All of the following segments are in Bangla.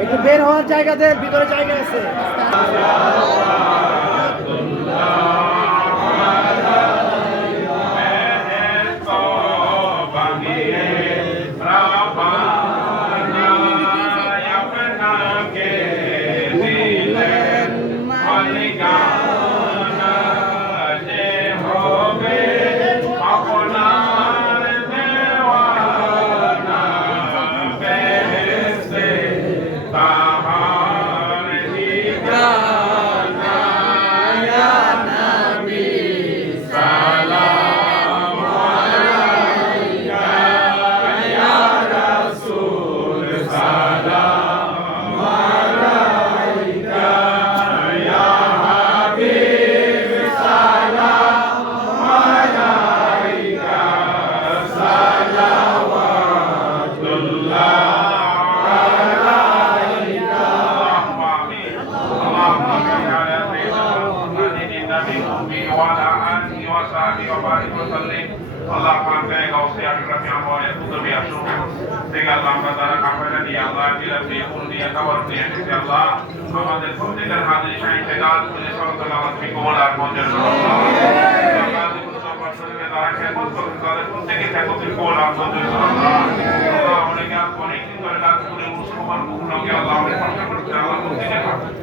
একটু বের হওয়ার জায়গাতে ভিতরে জায়গা আছে আল্লাহ পাকে গাউসে আশরাফি আমওয়ালে কুতুবি আসুন থেকে আল্লাহ আমরা তারা দিয়ে আল্লাহ দিলা দিয়ে ফুল দিয়ে খাবার দিয়ে এসেছি আল্লাহ আমাদের প্রত্যেকের হাজির সাহিত্যে গাছ করে সরকার আমার তুমি কবল আর মঞ্জুর তারা তাদের প্রত্যেকে খেদমত তুমি কবল আর মঞ্জুর করো আল্লাহ অনেকে অনেক দিন ধরে কাজ করে মুসলমান মুখনকে আল্লাহ আমাদের কষ্ট করছে আল্লাহ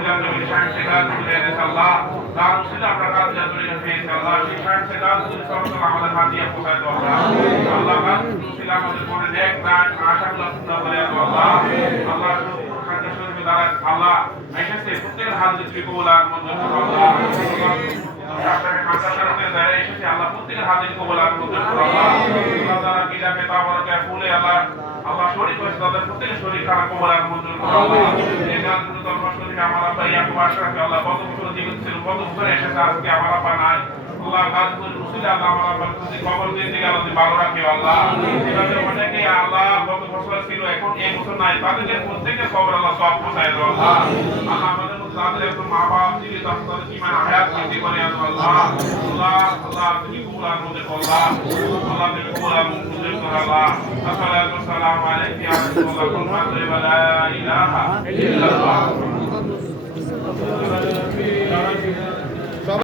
কবিলা নবীর কাজ করে এনেছে আল্লাহ তার উচিত আমরা কাজের তরিকা পেয়েছি আল্লাহ সেই মনে খাদ্য শরীফে কবুল কবুল হয়েছে তাদের প্রত্যেকের শরীর খারাপ কবল মঞ্জুর আল্লাহ শরীরে আমার আব্বা ইয়াকুব আশরাফি আল্লাহ কত বছর জীবিত ছিল কত বছর এসেছে আজকে আমার আব্বা নাই আল্লাহ গাছগুলো রুসিলে আল্লাহ আমার আব্বার প্রতি খবর দিয়ে দিকে আল্লাহ ভালো রাখি আল্লাহ এভাবে অনেকে আল্লাহ কত বছর ছিল এখন এই বছর নাই তাদেরকে প্রত্যেকের খবর আল্লাহ সব আল্লাহ আল্লাহ করে আল্লাহ আল্লাহ আল্লাহ আল্লাহ আল্লাহ আল্লাহ